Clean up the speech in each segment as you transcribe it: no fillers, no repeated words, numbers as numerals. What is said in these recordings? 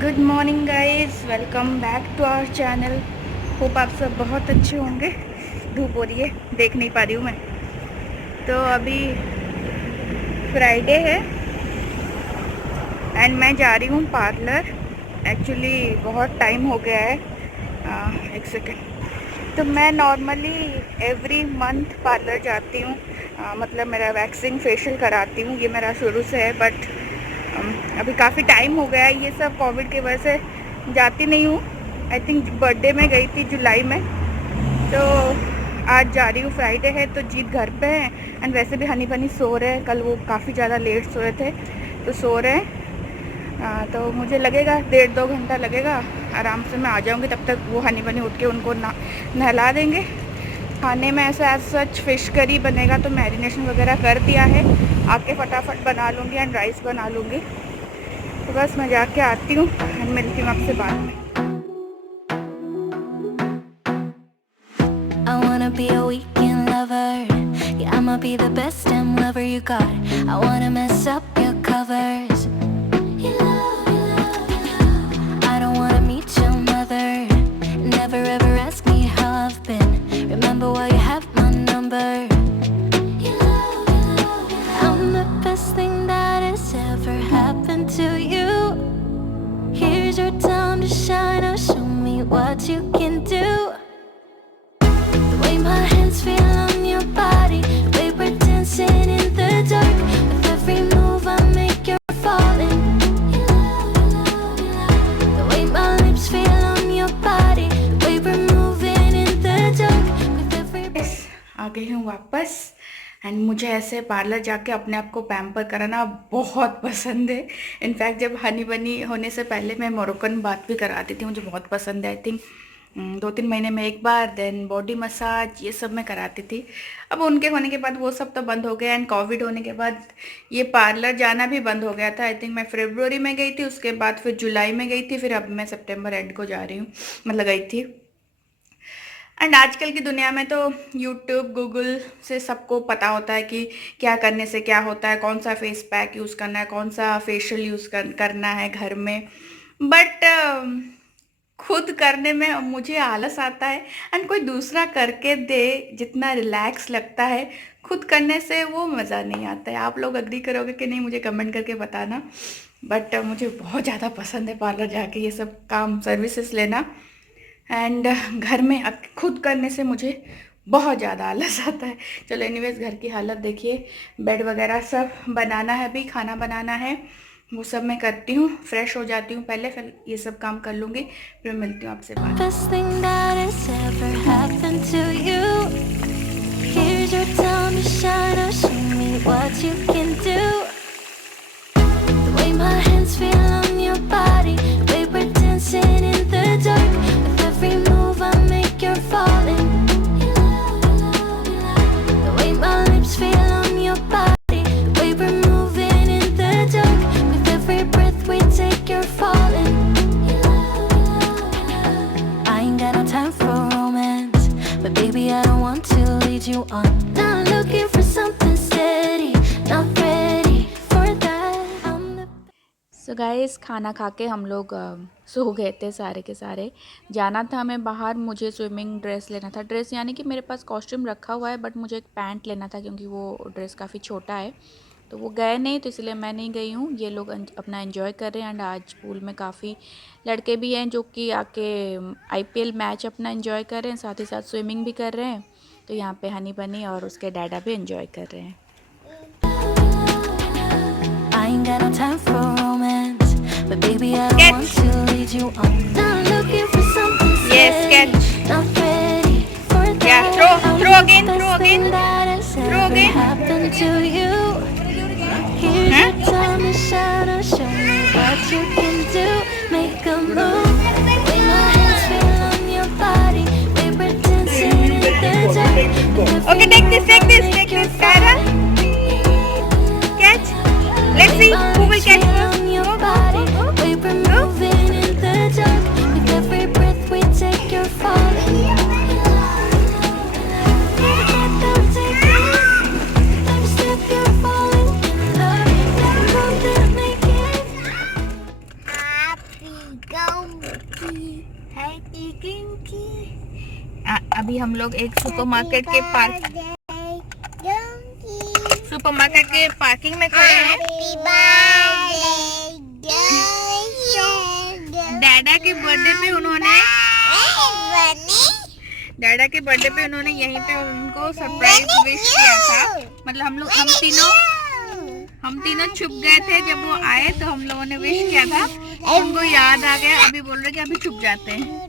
Good morning guys, welcome back to our channel. Hope आप सब बहुत अच्छे होंगे। धूप हो रही है, देख नहीं पा रही हूँ मैं। तो अभी फ्राइडे है एंड मैं जा रही हूँ पार्लर। एक्चुअली बहुत टाइम हो गया है। एक सेकेंड। तो मैं नॉर्मली एवरी मंथ पार्लर जाती हूँ। मतलब मेरा वैक्सिंग फेशियल कराती हूँ, ये मेरा शुरू से है। बट अभी काफ़ी टाइम हो गया है, ये सब कोविड की वजह से जाती नहीं हूँ। आई थिंक बर्थडे में गई थी जुलाई में। तो आज जा रही हूँ, फ्राइडे है तो जीत घर पे है। एंड वैसे भी हनी बनी सो रहे हैं, कल वो काफ़ी ज़्यादा लेट सोए थे तो सो रहे हैं। तो मुझे लगेगा 1.5-2 घंटा लगेगा, आराम से मैं आ जाऊँगी। तब तक वो हनी बनी उठ के उनको नहला देंगे। खाने में ऐसा एज सच फ़िश करी बनेगा, तो मैरिनेशन वगैरह कर दिया है। आके फटाफट बना लूँगी एंड राइस बना लूँगी। तो बस मैं जाके आती हूँ एंड मिलती हूँ आपसे बाद में। I wanna be a weekend lover. Yeah, I'ma be the best damn lover you got. I wanna mess up your covers. I don't wanna meet your mother. Never ever ask me how I've been. Remember why you have my number. I'm the best thing that has ever happened to you. Here's your time to shine. Now show me what you can do. My hands feel on your body, the way we're dancing in the dark. With every move I make, you're falling. The way my lips feel on your body, the way we're moving in the dark. With every आ गई हूँ वापस। And मुझे ऐसे parlour जाके अपने आप को pamper कराना बहुत पसंद है। इनफैक्ट जब हनी बनी होने से पहले मैं मोरक्कन बात भी कराती थी, मुझे बहुत पसंद है। आई थिंक 2-3 महीने में एक बार। देन बॉडी मसाज, ये सब मैं कराती थी। अब उनके होने के बाद वो सब तो बंद हो गया। एंड कोविड होने के बाद ये पार्लर जाना भी बंद हो गया था। आई थिंक मैं फरवरी में गई थी, उसके बाद फिर जुलाई में गई थी, फिर अब मैं सितंबर एंड को जा रही हूँ, मतलब गई थी। एंड आजकल की दुनिया में तो यूट्यूब गूगल से सबको पता होता है कि क्या करने से क्या होता है, कौन सा फेस पैक यूज़ करना है, कौन सा फेशियल यूज़ करना है घर में। बट खुद करने में मुझे आलस आता है। एंड कोई दूसरा करके दे, जितना रिलैक्स लगता है, खुद करने से वो मज़ा नहीं आता है। आप लोग एग्री करोगे कि नहीं, मुझे कमेंट करके बताना। बट मुझे बहुत ज़्यादा पसंद है पार्लर जाके ये सब काम सर्विसेज लेना। एंड घर में खुद करने से मुझे बहुत ज़्यादा आलस आता है। चलो एनीवेज, घर की हालत देखिए, बेड वगैरह सब बनाना है, अभी खाना बनाना है, वो सब मैं करती हूँ। फ्रेश हो जाती हूँ पहले, फिर ये सब काम कर लूँगी, फिर मिलती हूँ आपसे बाद। best thing that has ever happened to you. Here's your time to shine. Now show me what you can do. The way my hands feel on your body, the way we're dancing in the dark. With every move I make, you're falling. The way my lips feel on your body, the way we're moving in the dark. With every breath we take, you're falling. I ain't got no time for romance, but baby I don't want to lead you on. Now I'm looking for something steady, not ready for that. I'm the so guys, खाना खा के हम लोग सो गए थे सारे के सारे। जाना था हमें बाहर, मुझे स्विमिंग ड्रेस लेना था। ड्रेस यानी कि मेरे पास कॉस्ट्यूम रखा हुआ है, बट मुझे एक पैंट लेना था क्योंकि वो ड्रेस काफ़ी छोटा है। तो वो गए नहीं, तो इसलिए मैं नहीं गई हूँ। ये लोग अपना एंजॉय कर रहे हैं। एंड आज पूल में काफ़ी लड़के भी हैं जो कि आके IPL मैच अपना एंजॉय कर रहे हैं, साथ ही साथ स्विमिंग भी कर रहे हैं। तो यहाँ पे हनी बनी और उसके डैडा भी एंजॉय कर रहे हैं। I ain't got no time for romance, but baby I don't want to lead you on. Now I'm looking for something Yes, steady, catch. not ready for that. Yeah, throw I'm again, the throw best again, thing that has throw ever again. happened to you. Here's Huh? your time to shine. Now show me what you can do. Make a move. The way my hands feel on your body, we were dancing in the dark. Okay, take this, Kyra. Catch. Let's see who will catch first. Go, go, go, go. We were moving in the dark. With every breath we take, you're falling. Don't take it. Every step you're falling in love. Never want to make it happy. अभी हम लोग एक supermarket के parking में खड़े हैं। डैडा के birthday पे उन्होंने यहीं पे उनको सरप्राइज विश किया था। मतलब हम तीनों छुप गए थे। जब वो आए तो हम लोगों ने विश किया था, उनको याद आ गया। अभी बोल रहे कि अभी छुप जाते हैं,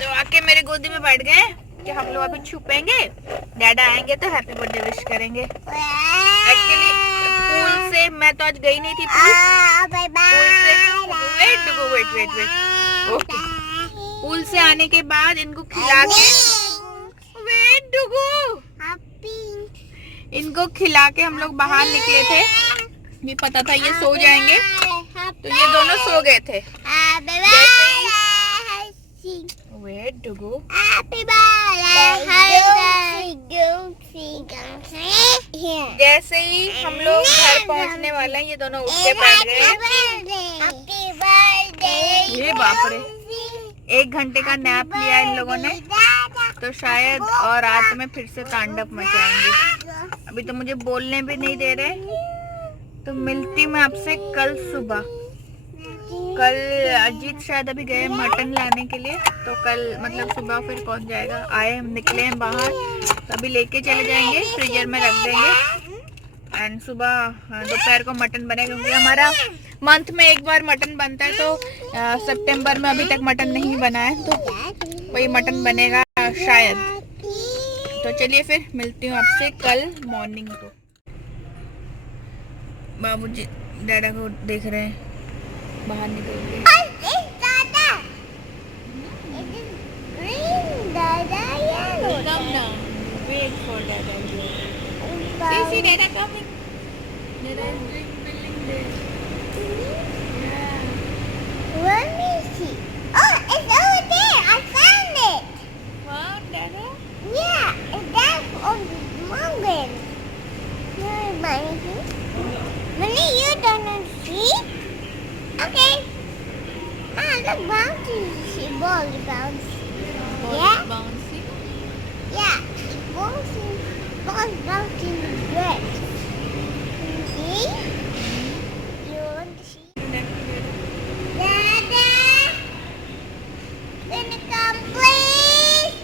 तो आके मेरे गोदी में बैठ गए कि हम लोग अभी छुपेंगे, डैडा आएंगे तो हैप्पी बर्थडे विश करेंगे। एक्चुअली पूल से मैं तो आज गई नहीं थी। पूल से आने के बाद इनको खिला के हम लोग बाहर निकले थे। भी पता था ये सो जाएंगे, तो ये दोनों सो गए थे। जैसे ही हम लोग घर पहुंचने वाले हैं, ये दोनों उठ के बैठ गए। ये बाप रे, 1 घंटे का नैप लिया इन लोगों ने, तो शायद और रात में फिर से तांडव मचाएंगे। अभी तो मुझे बोलने भी नहीं दे रहे। तो मिलती मैं आपसे कल सुबह। कल अजीत शायद अभी गए मटन लाने के लिए, तो कल मतलब सुबह फिर पहुंच जाएगा। आए निकले हैं बाहर, तो अभी लेके चले जाएंगे, फ्रीजर में रख देंगे। एंड सुबह दोपहर को मटन बनेगा, क्योंकि हमारा मंथ में एक बार मटन बनता है। तो सितंबर में अभी तक मटन नहीं बना है, तो वही मटन बनेगा शायद। तो चलिए फिर मिलती हूँ आपसे कल मॉर्निंग को। बाबूजी डैडा को देख रहे हैं बाहर निकल के। Come down. Wait for Dada. See Dada coming. Dada is doing billing there. Yeah. Let me see. Oh, it's over there. I found it. Wow, Dada. Yeah, it's that on the mountain. You're Bunny. Bunny, you don't see? Okay. Ah, look, bouncy. She ball bouncy. Yeah? Bouncy. Yeah, it's bouncing. Ball bouncing the grass. See? You want to see? Dada! Can you come, please?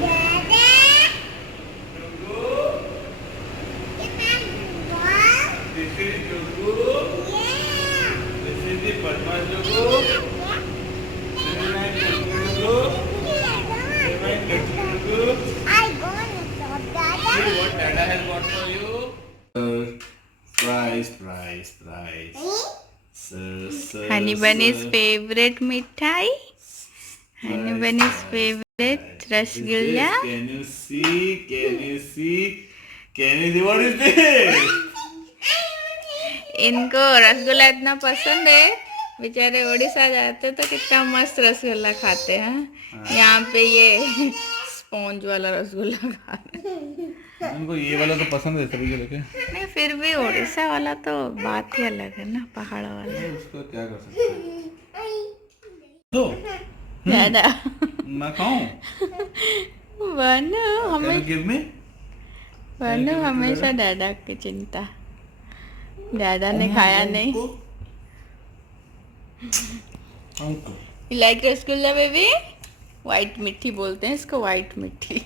Dada! Can I go? This is Jogu. Yeah. This is the Padma Jogu. This is my Jogu. This is my Jogu. I gonna stop Dada. See what Dada has got for you. Rice. Honey Bunny's favorite मिठाई, Honey Bunny's favorite rasgulla. Can you see? What is this? इनको रसगुल्ला इतना पसंद है, बेचारे उड़ीसा जाते तो कितना मस्त रसगुल्ला खाते हैं। यहाँ पे ये स्पॉन्ज वाला रसगुल्ला खा रहे हैं। उनको ये वाला तो पसंद है सभी को देखे। नहीं, फिर भी उड़ीसा वाला तो बात ही अलग है ना, पहाड़ वाला। उसको क्या कर सकते हैं। तो दादा मैं खाऊं? वनु हमेशा दादा की चिंता। दादा ने खाया नहीं। Like rasgulla baby? व्हाइट मिठी बोलते हैं इसको, व्हाइट मिठी।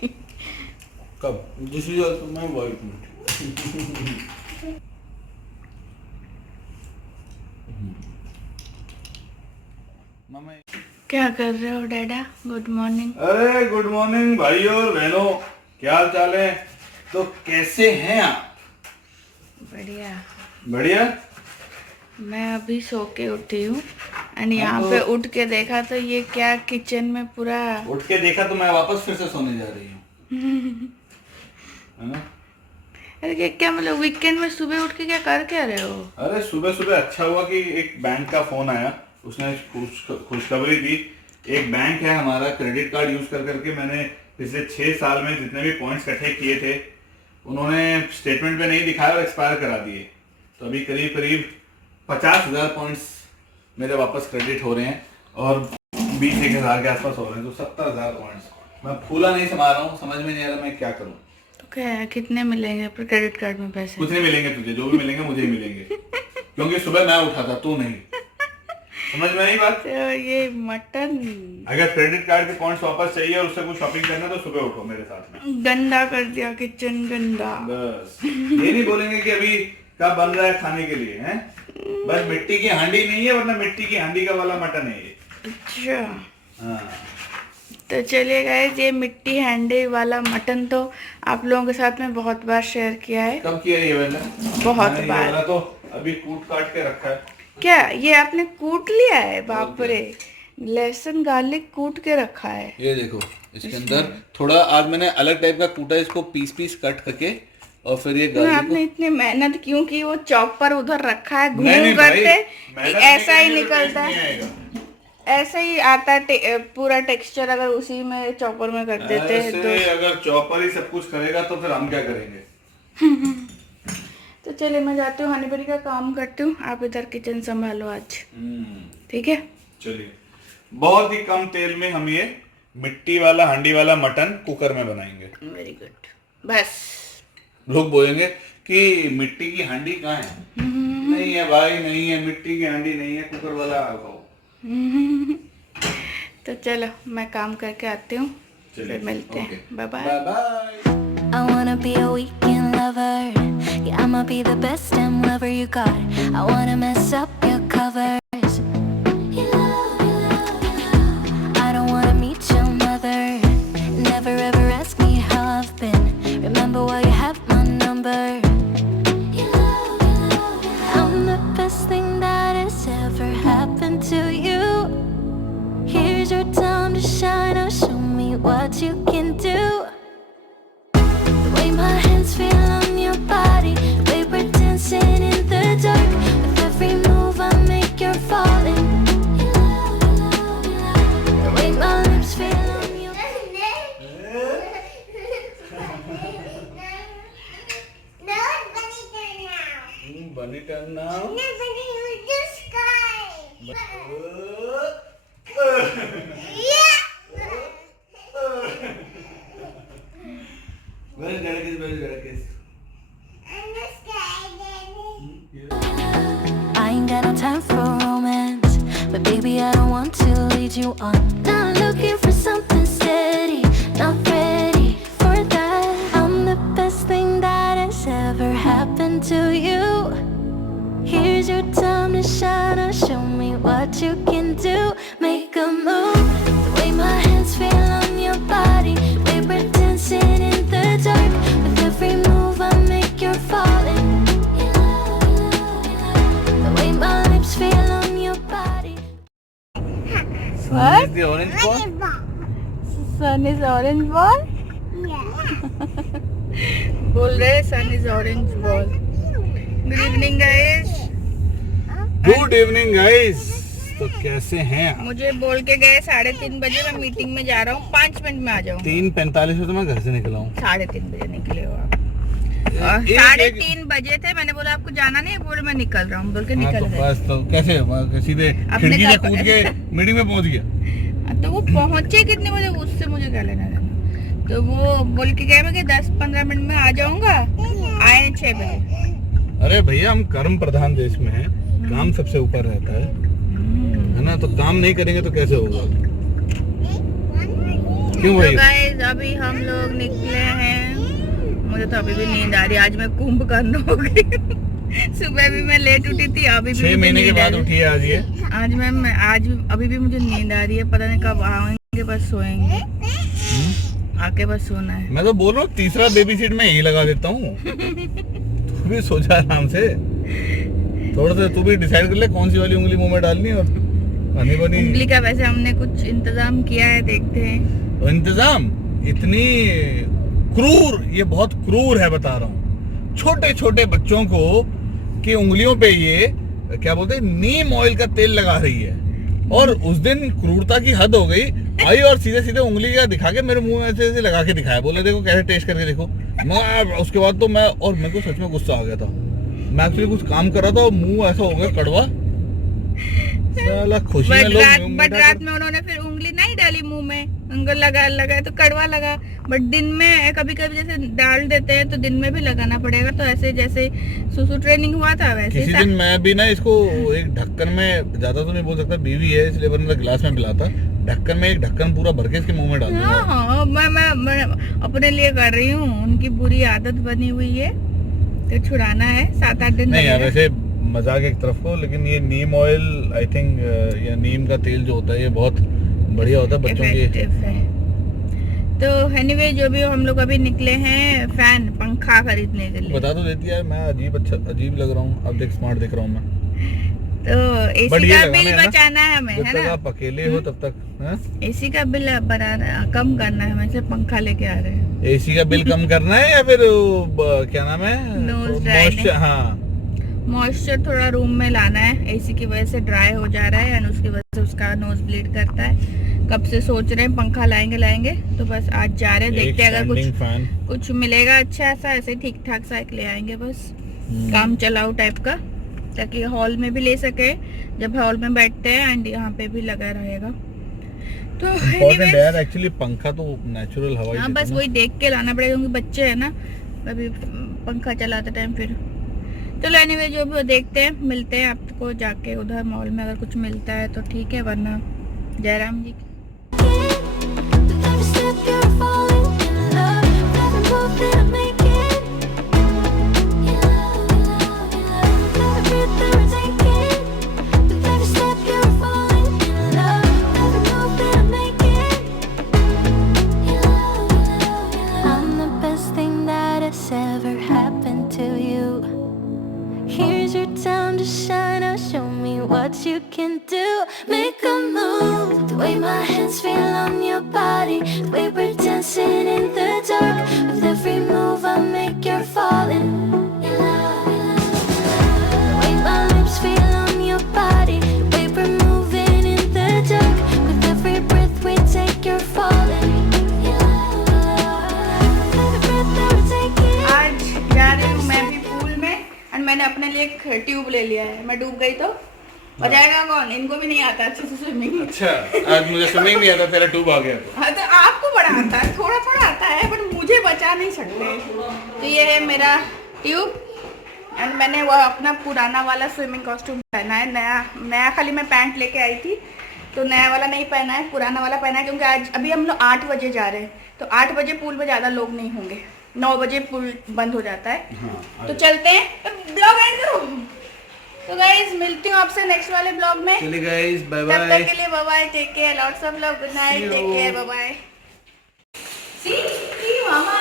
कब? This is also my white meat. मामा क्या कर रहे हो डैडा? Good morning. अरे गुड मॉर्निंग भाई और बहनों, क्या हाल चाल है? तो कैसे हैं आप? बढ़िया। मैं अभी सो के उठी हूँ एंड यहाँ पे उठ के देखा तो ये क्या किचन में पूरा। उठ के देखा तो मैं वापस फिर से सोने जा रही हूँ। है ना? अरे क्या मतलब वीकेंड में सुबह उठ के क्या कर क्या रहे हो? अरे सुबह सुबह अच्छा हुआ कि एक बैंक का फोन आया, उसने खुशखबरी दी एक बैंक है हमारा, क्रेडिट कार्ड यूज कर करके मैंने पिछले 6 साल में जितने भी पॉइंट्स इकट्ठे किए थे उन्होंने स्टेटमेंट पे नहीं दिखाया और एक्सपायर करा दिए। तो अभी करीब करीब 50,000 पॉइंट्स मेरे वापस क्रेडिट हो रहे हैं और 20-1,000 के आसपास हो रहे हैं, तो 70,000 पॉइंट्स मैं फूला नहीं समा रहा हूँ। समझ में नहीं आ रहा मैं क्या करूँ। तो क्या है, कितने मिलेंगे क्रेडिट कार्ड में पैसे? कुछ नहीं मिलेंगे तुझे, जो भी मिलेंगे मुझे ही मिलेंगे क्योंकि सुबह मैं उठा था, तू नहीं। समझ में आई बात? तो ये मटन अगर क्रेडिट कार्ड के पॉइंट्स वापस चाहिए और उससे कुछ शॉपिंग करना तो सुबह उठो मेरे साथ में। गंदा कर दिया किचन, गंदा। बस ये नहीं बोलेंगे कि अभी क्या बन रहा है खाने के लिए, हैं? बस मिट्टी की हांडी नहीं है, वरना मिट्टी की हांडी का वाला मटन है ये। अच्छा, हाँ। तो चलिए गाइस, ये मिट्टी हांडी वाला मटन तो आप लोगों के साथ में बहुत बार शेयर किया है। कब किया ये वाला? बहुत मैंने ये बार। वाला तो अभी कूट काट के रखा है। क्या ये आपने कूट लिया है? बाप रे, लहसुन गार्लिक कूट के रखा है। ये देखो इसके अंदर थोड़ा आज मैंने अलग टाइप का कूटा, इसको पीस पीस कट करके और फिर ये तो आपने इतनी मेहनत क्यों की? वो चॉपर उधर रखा है, घूम नहीं करते भाई, कि ऐसा ही मेहनत निकलता नहीं है, आएगा। ऐसा ही आता है पूरा टेक्सचर। अगर उसी में चॉपर में कर देते हैं तो अगर चॉपर ही सब कुछ करेगा तो फिर हम क्या करेंगे? तो चलिए मैं जाती हूँ, हनी बनी का काम करती हूँ, आप इधर किचन संभालो आज, ठीक है? चलिए, बहुत ही कम तेल में हम ये मिट्टी वाला हांडी वाला मटन कुकर में बनाएंगे। Very good. बस लोग बोलेंगे कि मिट्टी की हांडी कहाँ है? नहीं है भाई, नहीं है, मिट्टी की हांडी नहीं है, कुकर वाला खाओ। तो चलो मैं काम करके आती हूँ, फिर मिलते हैं। Bye bye. Bye. I wanna be a weekend lover. Yeah, I'ma be the best damn lover you got. I wanna mess up your covers. I don't wanna meet your mother. Never ever ask me how I've been. Remember why you have my number. I'm the best thing that has ever happened to you. Here's your time to shine. Now show me what you can do. My hands feel on your body, the way we're dancing in the dark. With every move I make, you're falling. The way my lips feel on your Bunny turn now. Where is Dada Kiss? Where is Dada Kiss? I ain't got no time for romance, but baby I don't want to lead you on. Not looking for something steady, not ready for that. I'm the best thing that has ever happened to you. Here's your time to shine. Now show me what you can do. Make a move. The way my hands feel on your body, the way we're dancing in the dark. With every move I make, you're falling. The way my lips feel on your body. What? Is the orange ball? Sun is orange ball. बोल रहे sun is orange ball. Good evening guys. Good evening guys. तो कैसे हैं आप? मुझे बोल के गए 3:30 बजे मैं मीटिंग में जा रहा हूँ, 5 मिनट में आ जाऊँ। 3:45 में तो मैं घर से निकला हूँ। 3:30 बजे निकले हो आप? 3:30 बजे थे, मैंने बोला आपको जाना नहीं है, बोले मैं निकल रहा हूँ, बोल के निकल गए। बस तो कैसे सीधे खिड़की से कूद के मीटिंग में पहुंच गया? तो वो पहुंचे कितने बजे, उससे मुझे क्या लेना देना। तो वो बोल के गए मैं कि 10-15 मिनट में आ जाऊंगा, आए 6 बजे। अरे भैया, हम कर्म प्रधान देश में हैं, काम सबसे ऊपर रहता है ना? तो काम नहीं करेंगे तो कैसे होगा? क्यों भाई? तो गाइस अभी हम लोग निकले हैं, मुझे तो अभी भी नींद आ रही है। आज मैं कुंभकर्ण हो गई। सुबह भी मैं लेट उठी थी, अभी भी 6 महीने के बाद उठी है आज ये। आज अभी भी मुझे नींद आ रही है, पता नहीं कब आएंगे, बस सोएंगे, आके बस सोना है। मैं तो बोल रहा हूँ तीसरा बेबी सीट में यही लगा देता हूँ। तू भी सो जा आराम से, थोड़ा सा तू भी डिसाइड कर ले कौन सी वाली उंगली मुंह में डालनी है। और हनी बनी उंगली का वैसे हमने कुछ इंतजाम किया है, देखते हैं। तो इंतजाम इतनी क्रूर, ये बहुत क्रूर है, बता रहा हूँ। छोटे छोटे बच्चों को की उंगलियों पे ये क्या बोलते हैं, नीम ऑयल का तेल लगा रही है। और उस दिन क्रूरता की हद हो गई। आई और सीधे सीधे उंगली का दिखा के मेरे मुंह में ऐसे ऐसे लगा के दिखाया, बोले देखो कैसे टेस्ट करके देखो। मैं उसके बाद तो मैं, और मेरे को सच में गुस्सा आ गया था। मैं एक्चुअली कुछ काम कर रहा था और मुंह ऐसा हो गया कड़वा। साला खुशी में लोग बट रात में उन्होंने फिर उंगली नहीं डाली मुंह में, उंगली लगा तो कड़वा लगा। बट दिन में कभी कभी जैसे डाल देते हैं तो दिन में भी लगाना पड़ेगा। तो ऐसे जैसे सुसु ट्रेनिंग हुआ था वैसे किसी दिन मैं भी ना इसको एक ढक्कन में, ज्यादा तो नहीं बोल सकता, बीवी है इसलिए मैंने गिलास में पिलाता, ढक्कन में एक ढक्कन पूरा भर के इसके मुंह में डाल दूंगा। हाँ, मैं अपने लिए कर रही हूँ। उनकी बुरी आदत बनी हुई है तो छुड़ाना है। 7-8 दिन नहीं यार, वैसे मजाक एक तरफ को, लेकिन ये नीम ऑयल आई थिंक, या नीम का तेल जो होता है ये बहुत बढ़िया होता है बच्चों के। तो एनीवे जो भी हम लोग अभी निकले हैं फैन पंखा खरीदने के लिए। बता तो देती है, मैं अजीब लग रहा हूँ। अब देख स्मार्ट दिख रहा हूँ मैं। तो एसी का बिल बचाना है हमें, है ना? आप अकेले हो तब तक एसी का बिल बनाना कम करना है हमें, सिर्फ पंखा लेके आ रहे हैं। एसी का बिल कम करना है या फिर क्या नाम है, हाँ मॉइस्चर थोड़ा रूम में लाना है। एसी की वजह से ड्राई हो जा रहा है और उसकी वजह से उसका नोज ब्लीड करता है। कब से सोच रहे हैं पंखा लाएंगे तो बस आज जा रहे हैं, देखते हैं अगर कुछ मिलेगा अच्छा सा, ऐसे ठीक ठाक सा एक ले आएंगे बस, काम चलाओ टाइप का, ताकि हॉल में भी ले सके जब हॉल में बैठते हैं एंड यहाँ पे भी लगा रहेगा। तो यार एक्चुअली पंखा तो नेचुरल हवा, हाँ बस वही देख के लाना पड़ेगा क्योंकि बच्चे है ना अभी पंखा चलाते टाइम। फिर चलो एनीवे जो भी देखते हैं, मिलते हैं आपको जाके उधर मॉल में, अगर कुछ मिलता है तो ठीक है, वरना जयराम जी what you can do. Make a move. The way my hands feel on your body, the way we're dancing in the dark. With every move I make, you're falling in love. The way my lips feel on your body, the way we're moving in the dark. With every breath we take, you're falling in love. Every breath that we're taking. आज जा रही हूँ मैं भी pool में और मैंने अपने लिए एक ट्यूब ले लिया है। मैं डूब गई तो बचाएगा कौन? इनको भी नहीं आता अच्छे से स्विमिंग। अच्छा, आज मुझे स्विमिंग नहीं आता, तेरा ट्यूब आ गया तो। हाँ तो आपको बड़ा आता है, थोड़ा थोड़ा आता है, बट मुझे बचा नहीं सकते। तो ये है मेरा ट्यूब एंड मैंने वो अपना पुराना वाला स्विमिंग कॉस्ट्यूम पहना है। नया खाली मैं पैंट लेके आई थी तो नया वाला नहीं पहना है, पुराना वाला पहना है क्योंकि आज अभी हम लोग 8 बजे जा रहे हैं तो 8 बजे पूल में ज़्यादा लोग नहीं होंगे, 9 बजे पूल बंद हो जाता है। हाँ, तो चलते हैं, ब्लॉग एंड करो। तो गाइस मिलती हूँ आपसे नेक्स्ट वाले ब्लॉग में। चलिए गाइस, बाय बाय। तब तक के लिए bye bye, take care, lots of love, good night, take care, bye bye. See मामा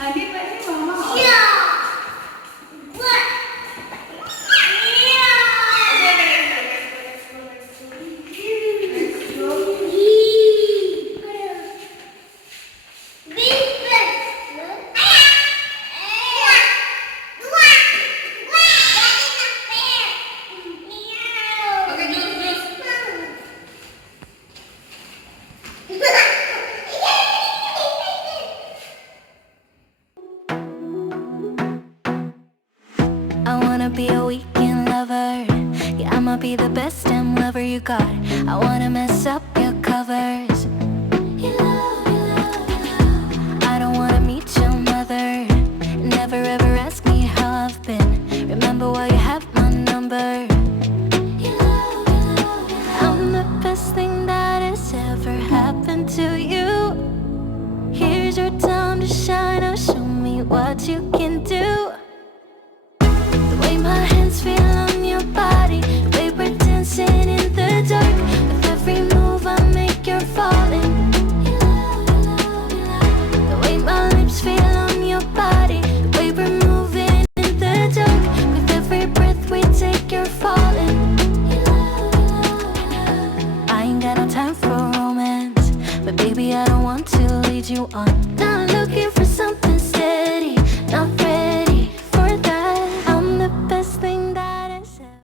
हनी बनी मामा। Be a weekend lover. Yeah, I'ma be the best damn lover you got. I wanna mess up your covers. I don't wanna meet your mother. Never ever ask me how I've been. Remember why you have my number. I'm the best thing that has ever happened to you. Here's your time to shine. Now show me what you can do. My hands feel on your body, the way we're dancing in the dark. With every move I make, you're falling in love. The way my lips feel on your body, the way we're moving in the dark. With every breath we take, you're falling in love. I ain't got no time for romance, but baby I don't want to lead you on. No.